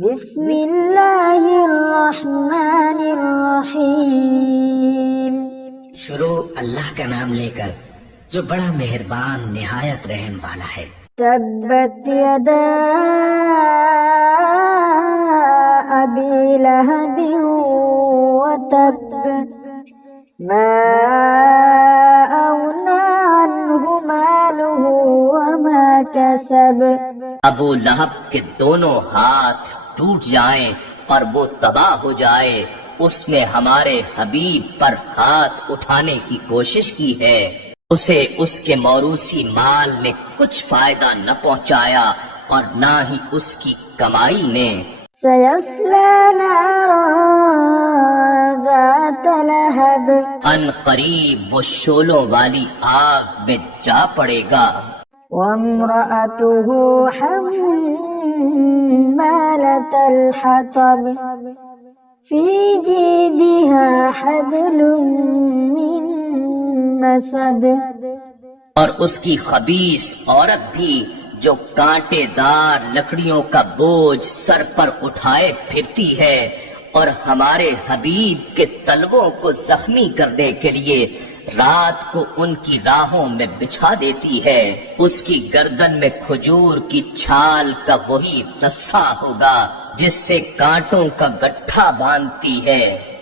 بسم اللہ الرحمن الرحیم۔ شروع اللہ کا نام لے کر جو بڑا مہربان نہایت رحم والا ہے۔ تبت یدا ابی لہب وتب ما اغنی عنہ مالہ وما کسب۔ ابو لہب کے دونوں ہاتھ ٹوٹ جائیں اور وہ تباہ ہو جائے، اس نے ہمارے حبیب پر ہاتھ اٹھانے کی کوشش کی ہے، اسے اس کے موروثی مال نے کچھ فائدہ نہ پہنچایا اور نہ ہی اس کی کمائی نے۔ سیصلی نارا ذات لہب۔ ان قریب وہ شعلوں والی آگ میں جا پڑے گا۔ وامرأته حمالة الحطب في جيدها حبل من مسد۔ اور اس کی خبیث عورت بھی جو کانٹے دار لکڑیوں کا بوجھ سر پر اٹھائے پھرتی ہے اور ہمارے حبیب کے تلووں کو زخمی کرنے کے لیے رات کو ان کی راہوں میں بچھا دیتی ہے، اس کی گردن میں کھجور کی چھال کا وہی رسا ہوگا جس سے کانٹوں کا گٹھا باندھتی ہے۔